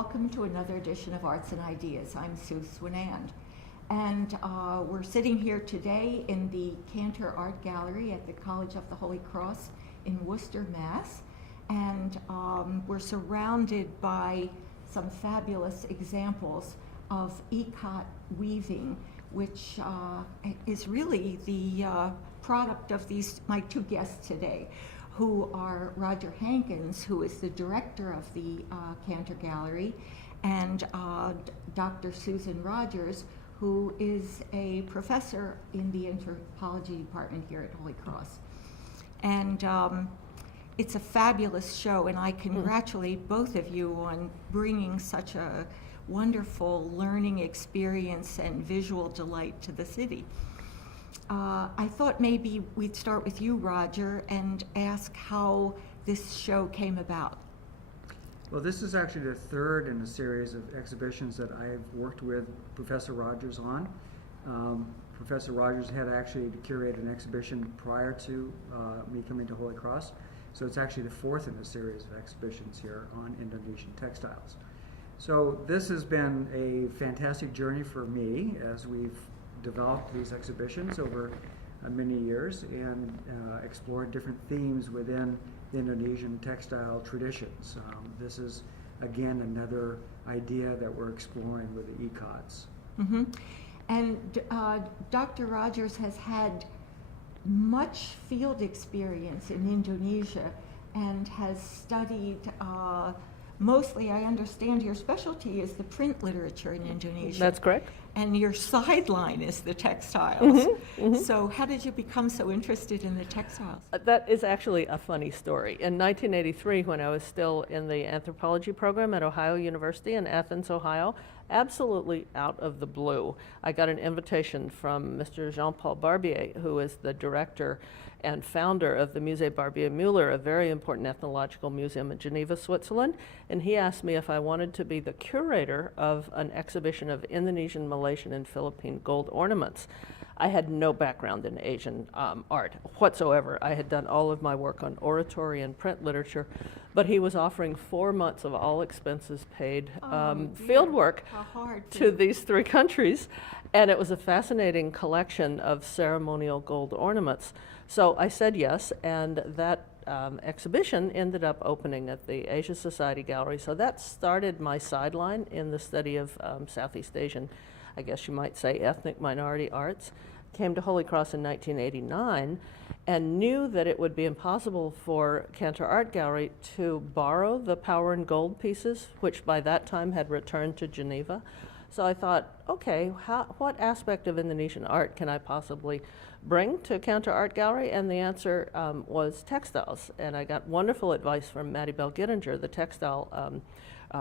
welcome to another edition of Arts and Ideas. I'm Sue Swinand, and we're sitting here today in the Cantor Art Gallery at the College of the Holy Cross in Worcester, Mass. And we're surrounded by some fabulous examples of ECOT weaving, which is really the product of my two guests today, who are Roger Hankins, who is the director of the Cantor Gallery, and Dr. Susan Rodgers, who is a professor in the anthropology department here at Holy Cross. And it's a fabulous show, and I congratulate both of you on bringing such a wonderful learning experience and visual delight to the city. I thought maybe we'd start with you, Roger, and ask how this show came about. Well, this is actually the third in a series of exhibitions that I've worked with Professor Rodgers on. Professor Rodgers had actually curated an exhibition prior to me coming to Holy Cross, so it's actually the fourth in a series of exhibitions here on Indonesian textiles. So this has been a fantastic journey for me as we've developed these exhibitions over many years and explored different themes within the Indonesian textile traditions. This is, again, another idea that we're exploring with the ECOTs. Mm-hmm. And Dr. Rodgers has had much field experience in Indonesia and has studied mostly, I understand your specialty is the print literature in Indonesia. That's correct. And your sideline is the textiles. Mm-hmm, mm-hmm. So how did you become so interested in the textiles? That is actually a funny story. In 1983, when I was still in the anthropology program at Ohio University in Athens, Ohio, absolutely out of the blue, I got an invitation from Mr. Jean-Paul Barbier, who is the director and founder of the Musée Barbier-Müller, a very important ethnological museum in Geneva, Switzerland, and he asked me if I wanted to be the curator of an exhibition of Indonesian, Malaysian, and Philippine gold ornaments. I had no background in Asian art whatsoever. I had done all of my work on oratory and print literature, but he was offering 4 months of all expenses paid field work to these three countries, and it was a fascinating collection of ceremonial gold ornaments. So I said yes, and that exhibition ended up opening at the Asia Society Gallery. So that started my sideline in the study of Southeast Asian, I guess you might say, ethnic minority arts. Came to Holy Cross in 1989 and knew that it would be impossible for Cantor Art Gallery to borrow the Power and Gold pieces, which by that time had returned to Geneva. So I thought, okay, what aspect of Indonesian art can I possibly bring to Cantor Art Gallery? And the answer was textiles. And I got wonderful advice from Maddie Bell Gittinger, the textile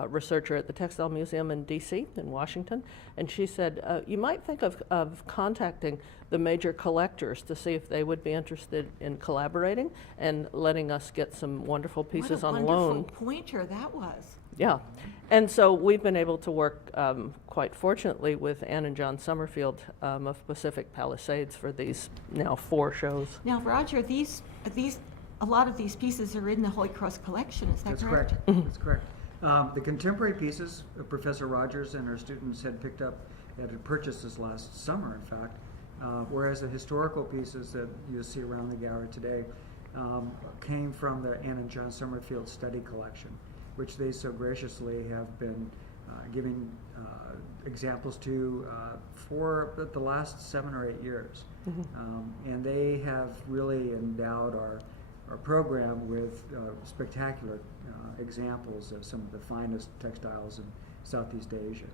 researcher at the Textile Museum in DC, in Washington. And she said, you might think of contacting the major collectors to see if they would be interested in collaborating and letting us get some wonderful pieces on loan. What a wonderful pointer that was. Yeah, and so we've been able to work quite fortunately with Ann and John Summerfield of Pacific Palisades for these now 4 shows. Now, Roger, a lot of these pieces are in the Holy Cross collection. Is that correct? That's correct. That's correct. The contemporary pieces, Professor Rodgers and her students had picked up, had purchased this last summer, in fact, whereas the historical pieces that you see around the gallery today came from the Ann and John Summerfield study collection, which they so graciously have been giving examples to for the last 7 or 8 years. Mm-hmm. And they have really endowed our program with spectacular examples of some of the finest textiles in Southeast Asia.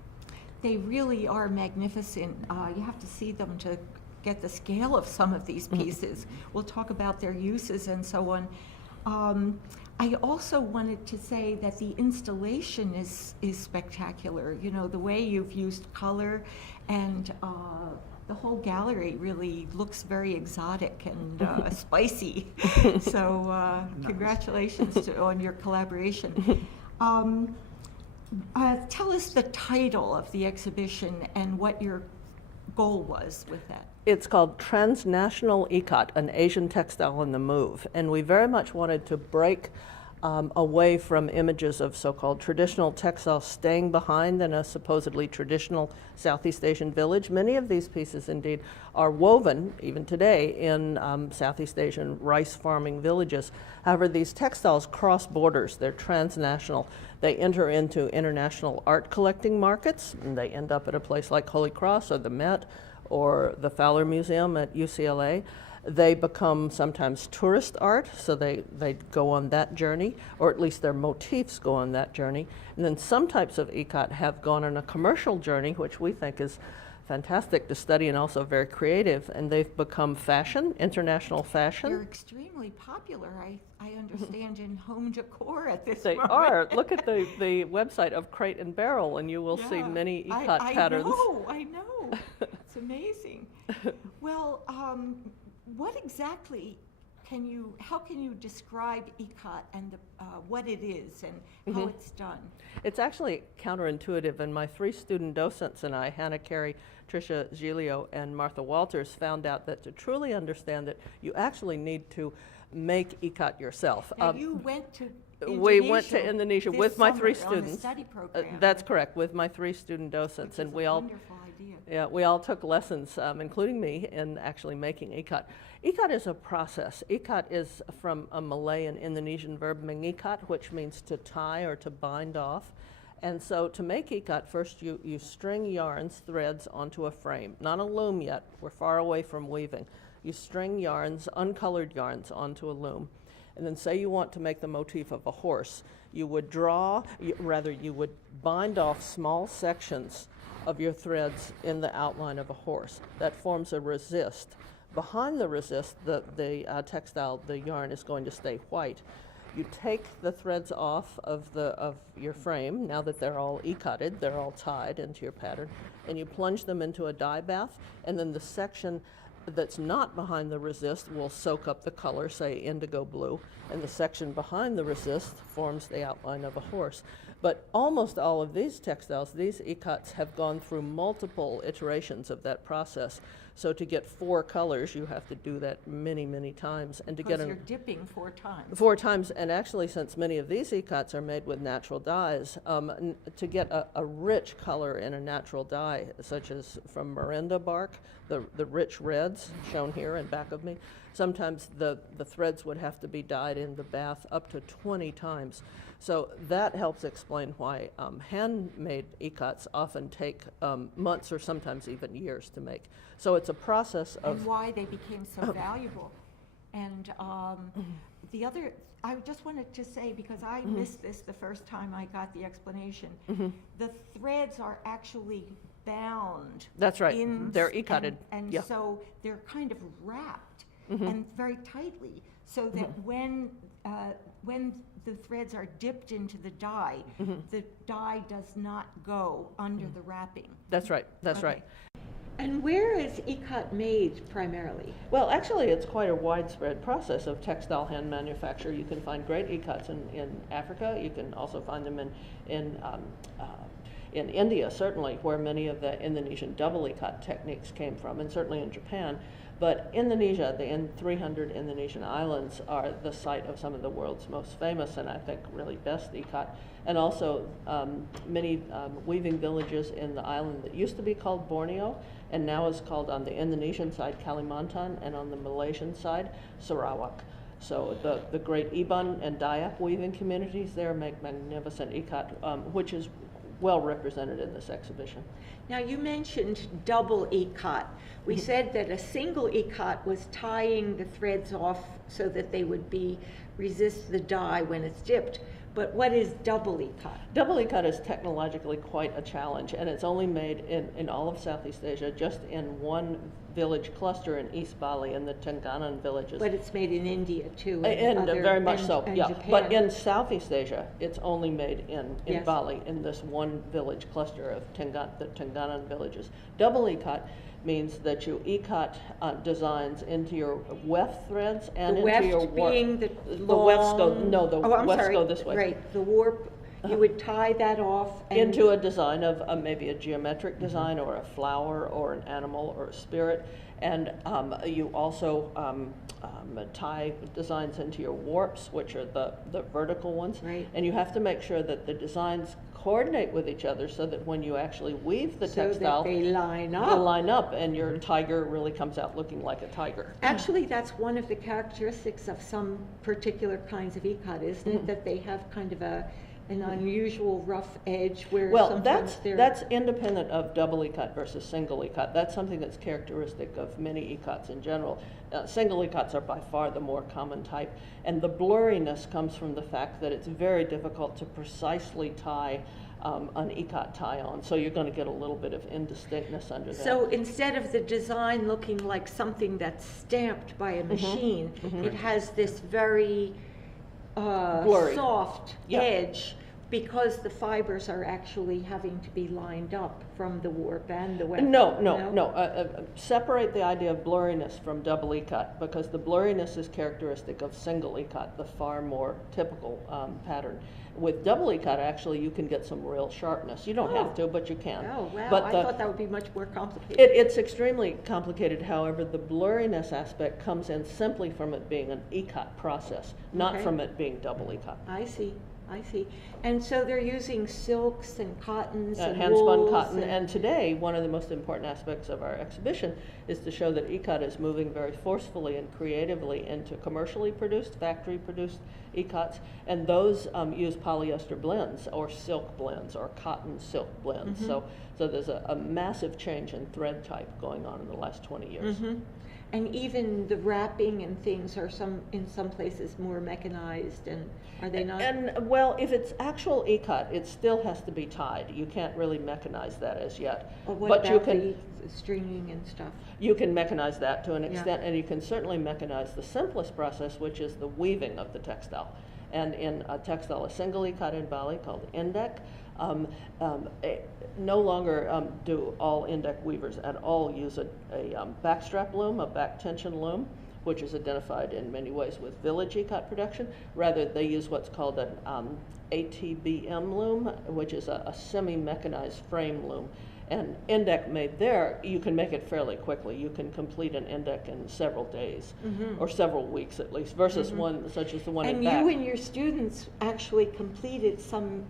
They really are magnificent. You have to see them to get the scale of some of these pieces. We'll talk about their uses and so on. I also wanted to say that the installation is spectacular. You know, the way you've used color and the whole gallery really looks very exotic and spicy. So nice. Congratulations on your collaboration. Tell us the title of the exhibition and what your goal was with that. It's called Transnational ECOT, an Asian textile on the move. And we very much wanted to break away from images of so-called traditional textiles staying behind in a supposedly traditional Southeast Asian village. Many of these pieces, indeed, are woven, even today, in Southeast Asian rice farming villages. However, these textiles cross borders. They're transnational. They enter into international art collecting markets, and they end up at a place like Holy Cross or the Met or the Fowler Museum at UCLA. They become sometimes tourist art, so they go on that journey, or at least their motifs go on that journey. And then some types of ikat have gone on a commercial journey, which we think is fantastic to study and also very creative, and they've become fashion, international fashion. They're extremely popular, I understand, in home decor at this They moment. are. Look at the website of Crate and Barrel, and you will see Yeah, many ikat patterns. I know. It's amazing. Well, what exactly how can you describe ECOT and what it is and how it's done? It's actually counterintuitive, and my 3 student docents and I, Hannah Carey, Tricia Giglio, and Martha Walters, found out that to truly understand it, you actually need to make ECOT yourself. Now, you went to Indonesia. We went to Indonesia this with my 3 summer on a students. study program. That's correct, with my 3 student docents, which and is we a all wonderful idea. Yeah, we all took lessons, including me, in actually making ikat. Ikat is a process. Ikat is from a Malay and Indonesian verb mengikat, which means to tie or to bind off. And so to make ikat, first you string yarns, threads, onto a frame. Not a loom yet. We're far away from weaving. You string yarns, uncolored yarns, onto a loom. And then say you want to make the motif of a horse. You would you would bind off small sections of your threads in the outline of a horse. That forms a resist. Behind the resist, the textile, the yarn, is going to stay white. You take the threads off of your frame, now that they're all ikatted, they're all tied into your pattern, and you plunge them into a dye bath, and then the section that's not behind the resist will soak up the color, say indigo blue, and the section behind the resist forms the outline of a horse. But almost all of these textiles, these ikats, have gone through multiple iterations of that process. So to get 4 colors, you have to do that many, many times. And to get Because you're dipping 4 times. 4 times, and actually, since many of these ikats are made with natural dyes, to get a rich color in a natural dye, such as from morinda bark, the rich reds shown here in back of me, sometimes the threads would have to be dyed in the bath up to 20 times. So that helps explain why handmade ikats often take months or sometimes even years to make. So it's a process of... And why they became so valuable. And the other, I just wanted to say, because I missed this the first time I got the explanation, the threads are actually bound. That's right. They're ikatted. And yeah. so they're kind of wrapped and very tightly, so that when the threads are dipped into the dye does not go under the wrapping. That's right. That's Okay. right. And where is ikat made primarily? Well, actually, it's quite a widespread process of textile hand manufacture. You can find great ikats in Africa. You can also find them in India, certainly, where many of the Indonesian double ikat techniques came from, and certainly in Japan. But Indonesia, the 300 Indonesian islands, are the site of some of the world's most famous and I think really best ikat. And also many weaving villages in the island that used to be called Borneo and now is called, on the Indonesian side, Kalimantan, and on the Malaysian side, Sarawak. So the great Iban and Dayak weaving communities there make magnificent ikat, which is well represented in this exhibition. Now, you mentioned double ikat. We said that a single ikat was tying the threads off so that they would resist the dye when it's dipped. But what is double ikat? Double ikat is technologically quite a challenge, and it's only made in all of Southeast Asia, just in one village cluster in East Bali, in the Tenganan villages. But it's made in India too. And very much so, and yeah. Japan. But in Southeast Asia, it's only made in Yes. Bali, in this one village cluster of the Tenganan villages. Double ikat means that you ikat designs into your weft threads and the into weft your warp. being the wefts go, long- no, the Oh, I'm wefts sorry. go this way. Right, the warp. You would tie that off and Into a design of maybe a geometric design or a flower or an animal or a spirit, And you also tie designs into your warps, which are the vertical ones. Right. And you have to make sure that the designs coordinate with each other so that when you actually weave the textile, that they line they up. line up and your tiger really comes out looking like a tiger. Actually, that's one of the characteristics of some particular kinds of ECOT, isn't it? That they have kind of an unusual rough edge where Well, sometimes they're... that's independent of double ECOT versus single ECOT. That's something that's characteristic of many ECOTs in general. Single ECOTs are by far the more common type, and the blurriness comes from the fact that it's very difficult to precisely tie an ECOT tie-on, so you're going to get a little bit of indistinctness under that. So instead of the design looking like something that's stamped by a machine, it has this very Blurry. soft Yeah. edge, because the fibers are actually having to be lined up from the warp and the weft. No. Separate the idea of blurriness from double ECOT, because the blurriness is characteristic of single ECOT, the far more typical pattern. With double ECOT, actually, you can get some real sharpness. You don't have to, but you can. Oh, wow, But I thought that would be much more complicated. It's extremely complicated. However, the blurriness aspect comes in simply from it being an ECOT process, not Okay. from it being double ECOT. I see. And so they're using silks and cottons and Hand-spun wools cotton, and today one of the most important aspects of our exhibition is to show that ECOT is moving very forcefully and creatively into commercially produced, factory-produced ECOTs, and those use polyester blends or silk blends or cotton silk blends. So there's a massive change in thread type going on in the last 20 years. And even the wrapping and things are in some places more mechanized, and are they not? And well, if it's actual ECOT, it still has to be tied. You can't really mechanize that as yet. Or what but about you can the stringing and stuff? you can mechanize that to an Yeah. extent, and you can certainly mechanize the simplest process, which is the weaving of the textile. And in a textile, a single ECOT in Bali called Indek, no longer do all Indek weavers at all use a backstrap loom, a back tension loom, which is identified in many ways with village ECOT production. Rather, they use what's called an ATBM loom, which is a semi-mechanized frame loom. And Indek made there, you can make it fairly quickly. You can complete an Indek in several days, or several weeks at least, versus one such as the one in And back. you and your students actually completed some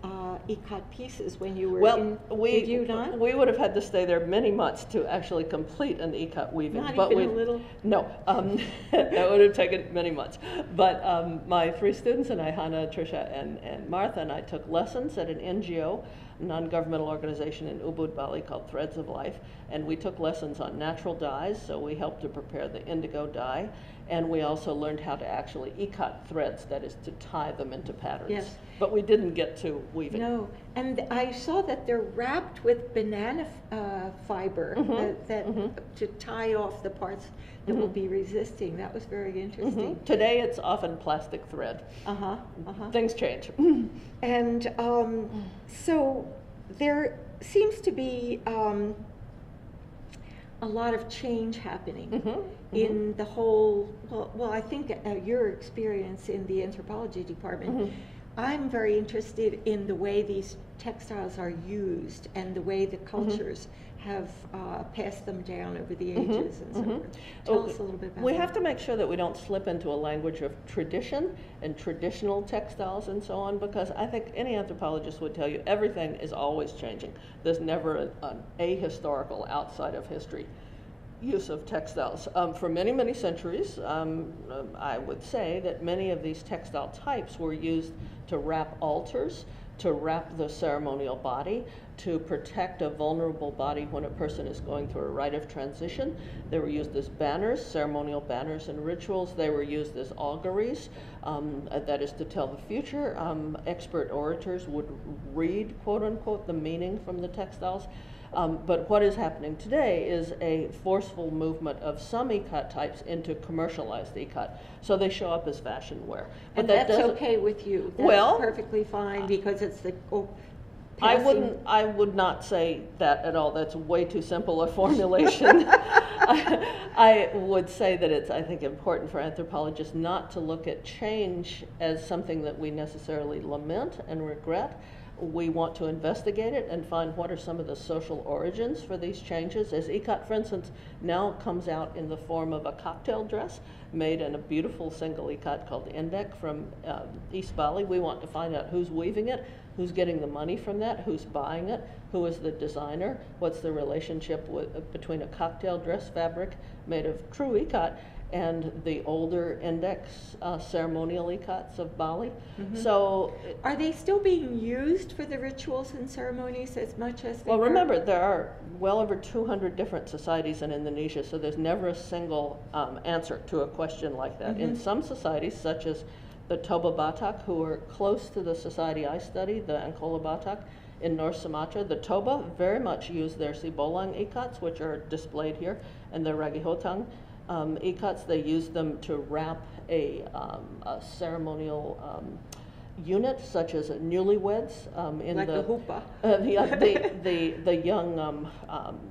ECOT pieces when you were Well, in, did you not? we would have had to stay there many months to actually complete an ECOT weaving. Not but even a we, little? No, that would have taken many months. But my three students and I, Hannah, Tricia, and Martha, and I took lessons at an NGO, non-governmental organization in Ubud, Bali called Threads of Life, and we took lessons on natural dyes, so we helped to prepare the indigo dye, and we also learned how to actually ECOT threads, that is to tie them into patterns. Yes. But we didn't get to weaving. No, and I saw that they're wrapped with banana fiber to tie off the parts that will be resisting. That was very interesting. Today it's often plastic thread. Things change. And so there seems to be a lot of change happening in the whole, well, I think your experience in the anthropology department, I'm very interested in the way these textiles are used and the way the cultures have passed them down over the ages and so forth. Tell us a little bit about We that. have to make sure that we don't slip into a language of tradition and traditional textiles and so on, because I think any anthropologist would tell you everything is always changing. There's never an ahistorical, outside of history use of textiles. For many, many centuries, I would say that many of these textile types were used to wrap altars, to wrap the ceremonial body, to protect a vulnerable body when a person is going through a rite of transition. They were used as banners, ceremonial banners and rituals. They were used as auguries, that is to tell the future. Expert orators would read, quote unquote, the meaning from the textiles. But what is happening today is a forceful movement of some ECOT types into commercialized ECOT. So they show up as fashion wear. But And that that's doesn't, okay with you? That's Well, perfectly fine because it's the I would not say that at all. That's way too simple a formulation. I would say that it's, I think, important for anthropologists not to look at change as something that we necessarily lament and regret, We want to investigate it and find what are some of the social origins for these changes. As ECOT, for instance, now comes out in the form of a cocktail dress made in a beautiful single ECOT called Indek from East Bali. We want to find out who's weaving it, who's getting the money from that, who's buying it, who is the designer, what's the relationship between a cocktail dress fabric made of true ECOT and the older index ceremonial ECOTs of Bali. So, Are they still being used for the rituals and ceremonies as much as they well, were? remember, there are well over 200 different societies in Indonesia, so there's never a single answer to a question like that. In some societies, such as the Toba Batak, who are close to the society I study, the Angkola Batak, in North Sumatra, the Toba very much use their Sibolang ECOTs, which are displayed here, and their Ragihotang ECOTs. They use them to wrap a ceremonial unit, such as newlyweds. In Like the a hoopah. The young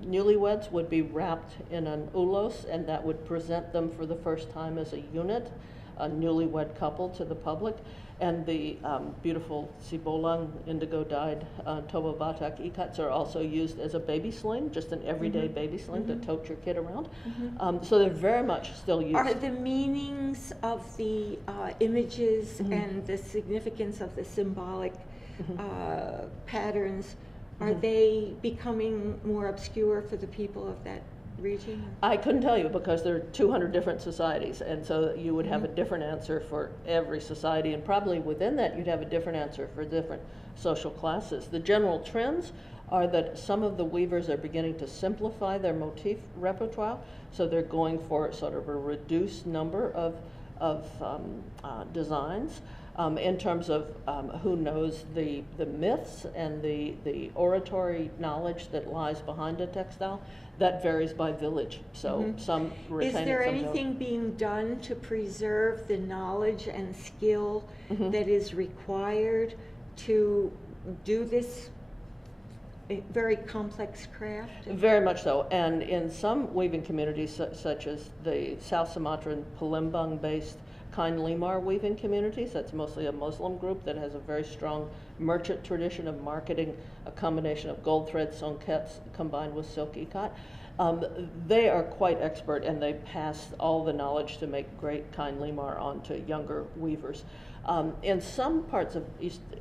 newlyweds would be wrapped in an ulos, and that would present them for the first time as a unit, a newlywed couple, to the public. And the beautiful Sibolang indigo-dyed Toba Batak ECOTs are also used as a baby sling, just an everyday baby sling to tote your kid around. So they're very much still used. Are the meanings of the images and the significance of the symbolic patterns, are they becoming more obscure for the people of that region? I couldn't tell you, because there are 200 different societies, and so you would have a different answer for every society, and probably within that you'd have a different answer for different social classes. The general trends are that some of the weavers are beginning to simplify their motif repertoire, so they're going for sort of a reduced number of designs. In terms of who knows the myths and the oratory knowledge that lies behind a textile, that varies by village. So some retain Is it, there some don't. anything being done to preserve the knowledge and skill that is required to do this very complex craft? Very much so. And in some weaving communities, such as the South Sumatran Palembang-based Kain Limar weaving communities, that's mostly a Muslim group that has a very strong merchant tradition of marketing a combination of gold thread Songkets combined with silk ECOT. They are quite expert, and they pass all the knowledge to make great Kain Limar on to younger weavers. In some parts of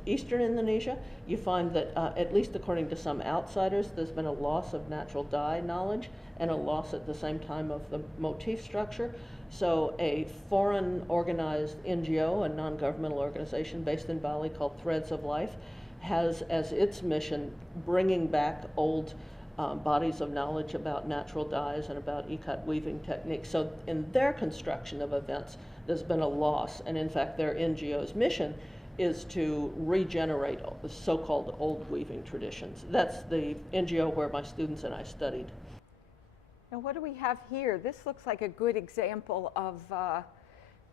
eastern Indonesia, you find that, at least according to some outsiders, there's been a loss of natural dye knowledge and a loss at the same time of the motif structure. So a foreign organized NGO, a non-governmental organization based in Bali called Threads of Life, has as its mission bringing back old bodies of knowledge about natural dyes and about ECOT weaving techniques. So in their construction of events, there's been a loss, and in fact their NGO's mission is to regenerate the so-called old weaving traditions. That's the NGO where my students and I studied. Now, what do we have here? This looks like a good example of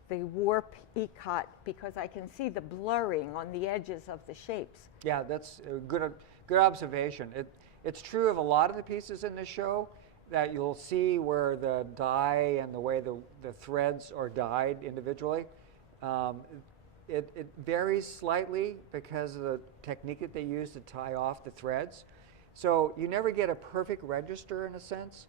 the warp ECOT, because I can see the blurring on the edges of the shapes. Yeah, that's a good observation. It's true of a lot of the pieces in the show, that you'll see where the dye and the way the threads are dyed individually. It varies slightly because of the technique that they use to tie off the threads. So you never get a perfect register in a sense,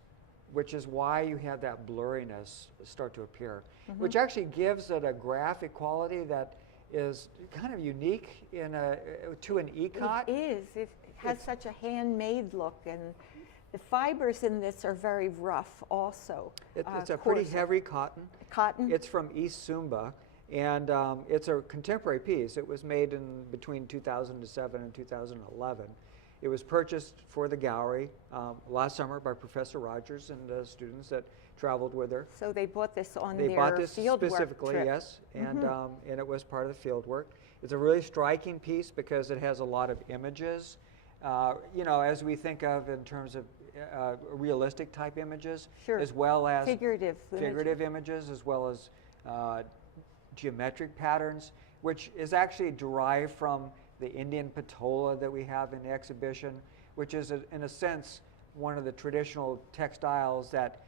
which is why you have that blurriness start to appear, which actually gives it a graphic quality that is kind of unique to an ECOT. It is. It has such a handmade look, and the fibers in this are very rough also. It's a pretty heavy cotton. Cotton? It's from East Sumba, and it's a contemporary piece. It was made in between 2007 and 2011. It was purchased for the gallery last summer by Professor Rodgers and the students that traveled with her. So they bought this on They their bought this fieldwork specifically, trip. yes, and it was part of the field work. It's a really striking piece because it has a lot of images, you know, as we think of in terms of realistic type images, Sure. as well as Figurative images, as well as geometric patterns, which is actually derived from the Indian patola that we have in the exhibition, which is, in a sense, one of the traditional textiles that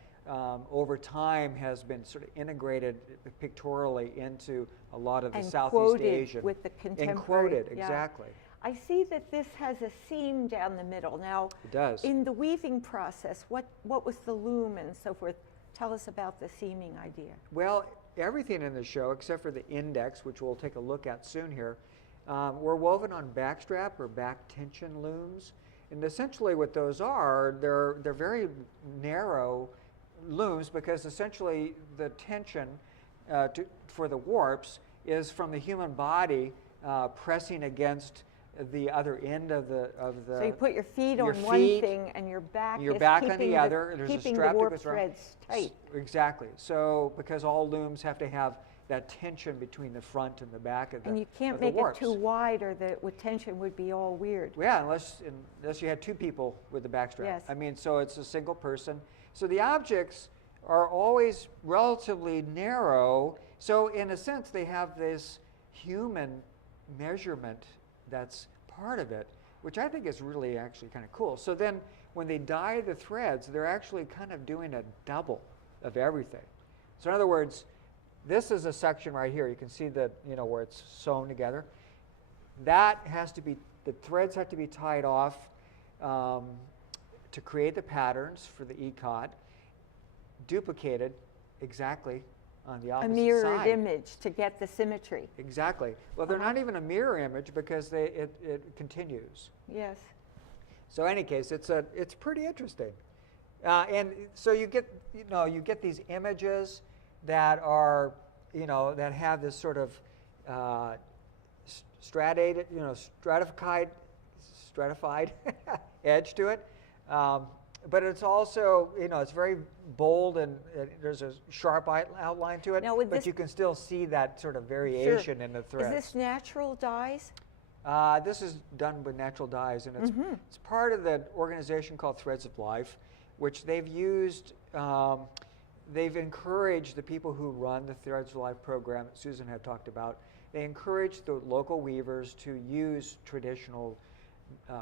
over time has been sort of integrated pictorially into a lot of the and Southeast quoted Asian. with the contemporary. And quoted, yeah. exactly. I see that this has a seam down the middle. Now, It does. in the weaving process, what was the loom and so forth? Tell us about the seaming idea. Well, everything in the show, except for the index, which we'll take a look at soon here, were woven on backstrap or back tension looms. And essentially what those are, they're very narrow looms because essentially the tension for the warps is from the human body pressing against the other end of the. So you put your feet on one thing and your back is on the other. There's a keeping strap the that warp goes around. threads tight. Exactly. So because all looms have to have that tension between the front and the back of the And you can't of the make it warps. too wide or the with tension would be all weird. Yeah, unless you had two people with the backstrap. Yes. I mean, so it's a single person. So the objects are always relatively narrow. So in a sense, they have this human measurement that's part of it, which I think is really actually kind of cool. So then when they dye the threads, they're actually kind of doing a double of everything. So in other words, this is a section right here. You can see that, where it's sewn together. That has to be, the threads have to be tied off to create the patterns for the ECOT, duplicated exactly on the A opposite mirrored side. image to get the symmetry. Exactly. Well, they're not even a mirror image because it continues. Yes. So in any case, it's pretty interesting. And so you get these images that are, that have this sort of stratified edge to it. But it's also, it's very bold and there's a sharp outline to it. Now with but this- you can still see that sort of variation in the threads. Is this natural dyes? This is done with natural dyes, and it's part of the organization called Threads of Life, which they've used. They've encouraged the people who run the Threads of Life program that Susan had talked about. They encourage the local weavers to use traditional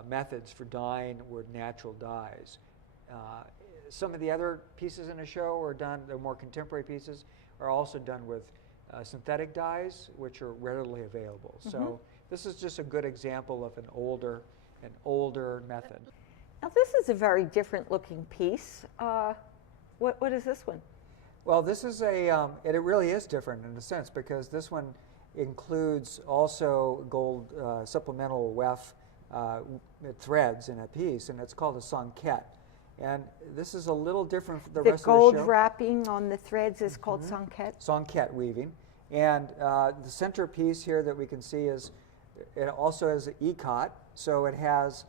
methods for dyeing with natural dyes. Some of the other pieces in the show are done, the more contemporary pieces, are also done with synthetic dyes, which are readily available. So this is just a good example of an older method. Now this is a very different looking piece. What is this one? Well, this is it really is different in a sense because this one includes also gold supplemental weft threads in a piece, and it's called a Songket. And this is a little different from the rest of the show. The gold wrapping on the threads is called Songket? Songket weaving. And the centerpiece here that we can see is, it also has an ECOT. So it has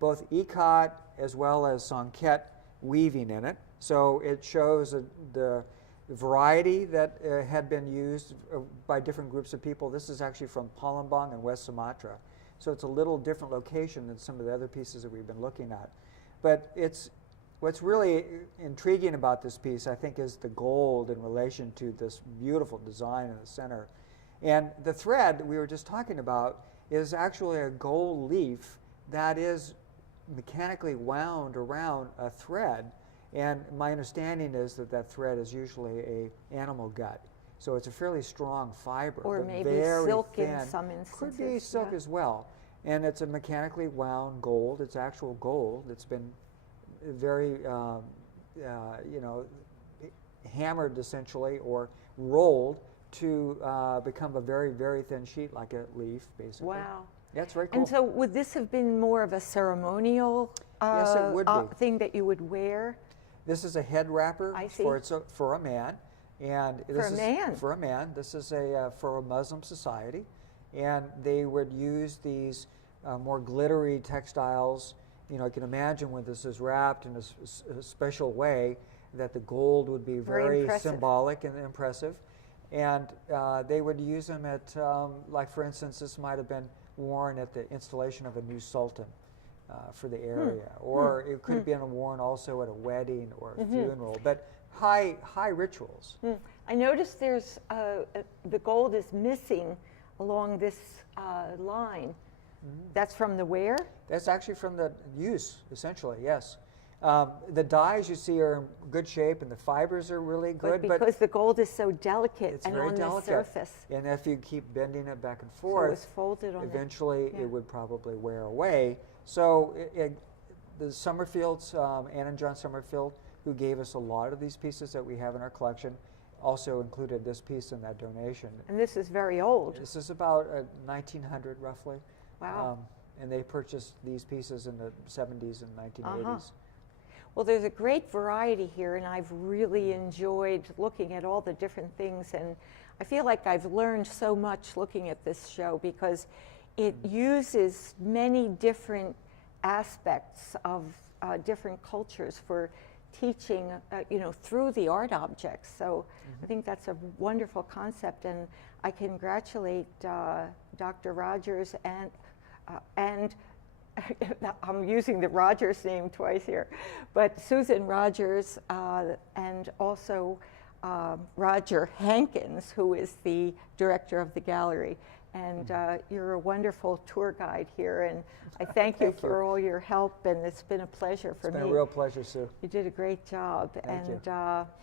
both ECOT as well as Songket weaving in it. So it shows the variety that had been used by different groups of people. This is actually from Palembang and West Sumatra. So it's a little different location than some of the other pieces that we've been looking at. But what's really intriguing about this piece, I think, is the gold in relation to this beautiful design in the center. And the thread we were just talking about is actually a gold leaf that is mechanically wound around a thread. And my understanding is that thread is usually an animal gut. So it's a fairly strong fiber. Or but maybe very silk thin. in some instances. Could be silk as well. And it's a mechanically wound gold. It's actual gold. It's been very, hammered essentially or rolled to become a very, very thin sheet like a leaf, basically. Wow. Yeah, it's very cool. And so would this have been more of a ceremonial Yes, it would be. thing that you would wear? This is a head wrapper I see. for a man, and this For a man? For a man. This is for a Muslim society, and they would use these more glittery textiles. You can imagine when this is wrapped in a special way that the gold would be very symbolic and impressive, and they would use them at, like for instance, this might have been worn at the installation of a new sultan. For the area, or it could have been worn also at a wedding or a funeral, but high rituals. I noticed there's the gold is missing along this line. That's from the wear? That's actually from the use, essentially, yes. The dyes you see are in good shape, and the fibers are really good. But because the gold is so delicate it's and very on delicate. the surface. And if you keep bending it back and So forth, it was folded on eventually yeah. it would probably wear away. So the Summerfields, Ann and John Summerfield, who gave us a lot of these pieces that we have in our collection, also included this piece in that donation. And this is very old. This is about 1900 roughly. Wow. And they purchased these pieces in the 70s and 1980s. Well, there's a great variety here, and I've really enjoyed looking at all the different things. And I feel like I've learned so much looking at this show because it uses many different aspects of different cultures for teaching, through the art objects. So I think that's a wonderful concept, and I congratulate Dr. Rodgers and I'm using the Rodgers name twice here, but Susan Rodgers and also Roger Hankins, who is the director of the gallery. And you're a wonderful tour guide here, and I thank you for all your help, and it's been a pleasure for me. It's been a real pleasure, Sue. You did a great job. Thank you.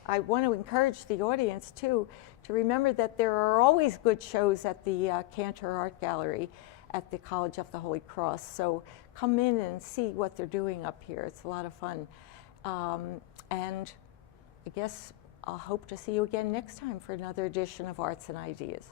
I want to encourage the audience, too, to remember that there are always good shows at the Cantor Art Gallery at the College of the Holy Cross. So come in and see what they're doing up here. It's a lot of fun. And I guess I'll hope to see you again next time for another edition of Arts and Ideas.